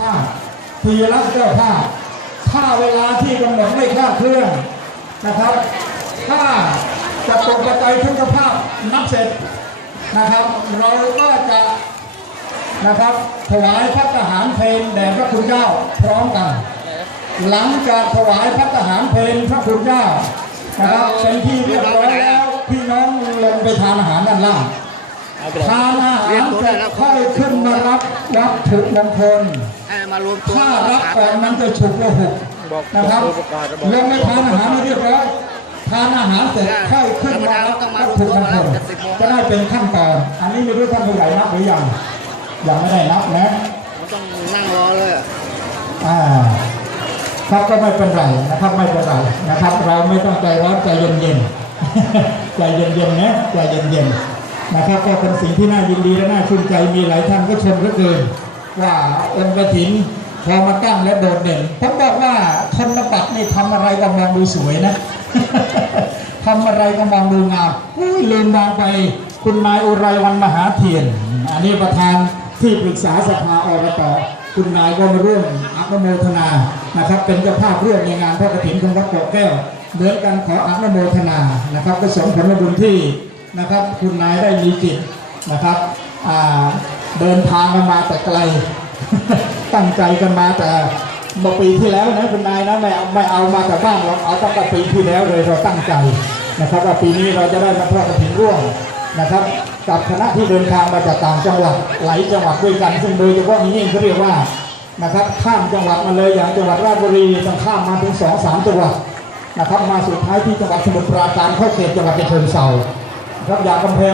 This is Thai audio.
ภาพทีละเจ้าภาพถ้าเวลาที่กำหนดไม่คลาดเคลื่อนนะครับ ถ้าจะตกกระจายทุกเจ้าภาพนับเสร็จนะครับ เราก็จะนะครับถวายพระทหารเพลแด่พระคุณเจ้าพร้อมกัน หลังจากถวายพระทหารเพลพระคุณเจ้านะครับเป็นที่เรียบร้อยแล้วพี่น้องลงไปทานอาหารด้านล่างเอาไปเลยทานอาหารเสร็จค่อยขึ้นมารับวัตถุมงคลให้ มารวมตัวถ้ารับก่อนนั้นจะฉุกละหุกนะครับลงไปทานอาหารมาเรียบร้อยทานอาหารเสร็จค่อยขึ้นมารับวัตถุมงคลจะได้เป็นขั้นตอนอันนี้ไม่รู้ท่านผู้ใหญ่นับหรือยังยังไม่ได้นับนะมันต้องนั่งรอเลยอะอ่าครับก็ไม่เป็นไรนะครับไม่เป็นไรนะครับ เราไม่ต้องใจร้อนใจเย็นๆใจเย็นๆนะใจเย็นๆนะครับก็เป็นสิ่งที่น่ายินดีและน่าชื่นใจมีหลายท่านก็ชมเหลือเกิน ว่าองค์กฐินพอมาตั้งและโดดเด่นผมบอกว่าธนบัตรนี่ทำอะไรก็มองดูสวยนะทำอะไรก็มองดูงามอุ้ยลืมมองไปคุณนายอุไรวันมหาเทียน อันนี้ประธานที่ปรึกษาสภาอบตคุณนายก็มาร่วมอนุโมทนานะครับ เป็นเจ้าภาพร่วมในงานพระกฐินของวัดเกาะแก้วเหมือนกันขออนุโมทนานะครับก็สมผลบุญที่นะครับ คุณนายได้มีจิตนะครับอ่า เดินทางกันมาแต่ไกล ตั้งใจกันมาแต่เมื่อปีที่แล้วนะคุณนายนะไม่ไม่เอามาแต่บ้านเราเอาตั้งแต่ปีที่แล้วเลยเราตั้งใจนะครับว่าปีนี้เราจะได้มาทอดกระถิ่นร่วมนะครับ กับคณะที่เดินทางมาจากต่างจังหวัดหลายจังหวัดด้วยกัน ซึ่งโดยเฉพาะอย่างยิ่งเขาเรียกว่านะครับข้ามจังหวัดมาเลยอย่างจังหวัดราชบุรีต้องข้ามมาถึงสองสามจังหวัดนะครับมาสุดท้ายที่จังหวัดสมุทรปราการเข้าเขตจังหวัดเชรเชิงเทราครับอย่างกำแพง